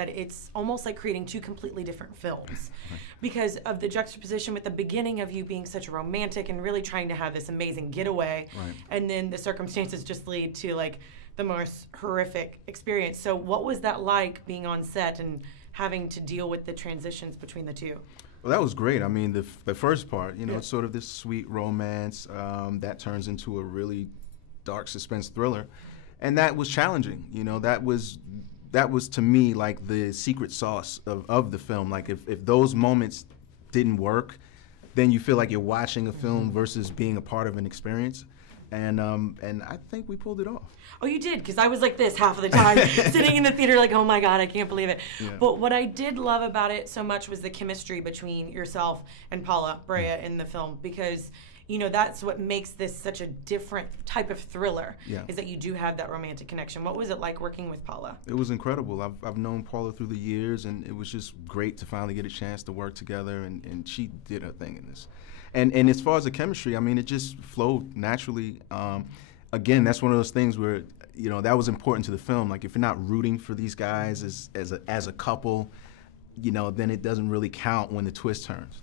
that it's almost like creating two completely different films because of the juxtaposition with the beginning of you being such a romantic and really trying to have this amazing getaway, and then the circumstances just lead to like the most horrific experience. So what was that like being on set and having to deal with the transitions between the two? Well, that was great. I mean, the first part, you know, it's sort of this sweet romance that turns into a really dark suspense thriller, and that was challenging. You know, that was to me like the secret sauce of the film. Like if those moments didn't work, then you feel like you're watching a film versus being a part of an experience. And I think we pulled it off. Oh, you did? Because I was like this half of the time, sitting in the theater like, oh my God, I can't believe it. Yeah. But what I did love about it so much was the chemistry between yourself and Paula Brea in the film, because you know that's what makes this such a different type of thriller, is that you do have that romantic connection. What was it like working with Paula? It was incredible. I've known Paula through the years, and it was just great to finally get a chance to work together, and she did her thing in this. And as far as the chemistry, I mean, it just flowed naturally. Again, that's one of those things where, you know, that was important to the film. Like, if you're not rooting for these guys as a couple, you know, then it doesn't really count when the twist turns.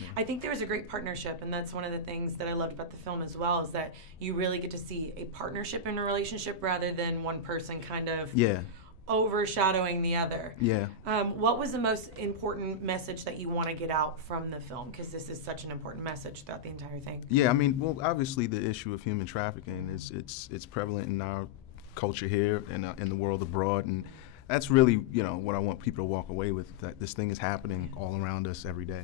Yeah. I think there was a great partnership, and that's one of the things that I loved about the film as well, is that you really get to see a partnership in a relationship rather than one person kind of overshadowing the other. Yeah. What was the most important message that you want to get out from the film? Because this is such an important message throughout the entire thing. Yeah, I mean, well, obviously the issue of human trafficking it's prevalent in our culture here and in the world abroad, and that's really, you know, what I want people to walk away with, that this thing is happening all around us every day.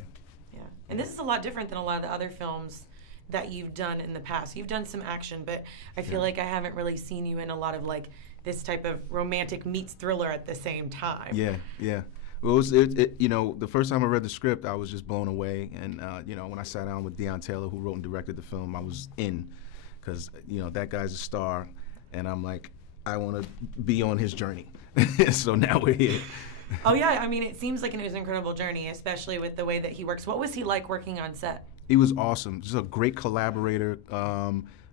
Yeah, and this is a lot different than a lot of the other films that you've done in the past. You've done some action, but I feel like I haven't really seen you in a lot of like this type of romantic meets thriller at the same time. Yeah, yeah. Well, you know, the first time I read the script, I was just blown away. And, you know, when I sat down with Deon Taylor, who wrote and directed the film, I was in. Because, you know, that guy's a star. And I'm like, I want to be on his journey. So now we're here. Oh, yeah. I mean, it seems like it was an incredible journey, especially with the way that he works. What was he like working on set? He was awesome. Just a great collaborator.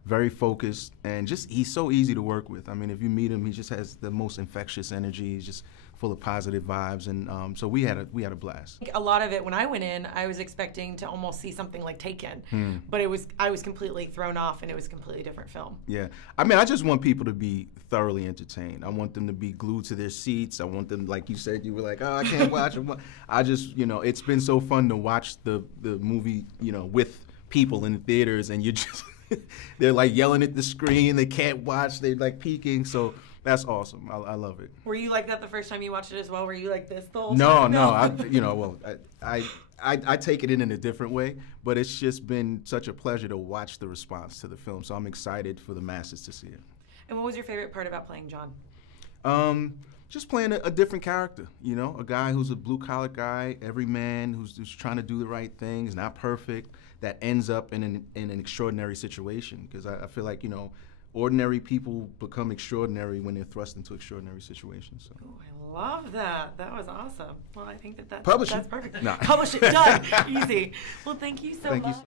Very focused, and just he's so easy to work with. I mean, if you meet him, he just has the most infectious energy. He's just full of positive vibes, and so we had a blast. A lot of it, when I went in, I was expecting to almost see something like Taken, but I was completely thrown off, and it was a completely different film. Yeah, I mean, I just want people to be thoroughly entertained. I want them to be glued to their seats. I want them, like you said, you were like, oh, I can't watch it. I just, you know, it's been so fun to watch the movie, you know, with people in the theaters, and you just. They're like yelling at the screen. They can't watch. They're like peeking. So that's awesome. I love it. Were you like that the first time you watched it as well? Were you like this the whole time? No. You know, well, I take it in a different way. But it's just been such a pleasure to watch the response to the film. So I'm excited for the masses to see it. And what was your favorite part about playing John? Just playing a different character, you know, a guy who's a blue-collar guy, every man who's just trying to do the right thing, is not perfect, that ends up in an extraordinary situation. Because I feel like, you know, ordinary people become extraordinary when they're thrust into extraordinary situations. So. Ooh, I love that. That was awesome. Well, I think that's Publish that's it. perfect. No. Publish it. Done. Easy. Well, thank you so much.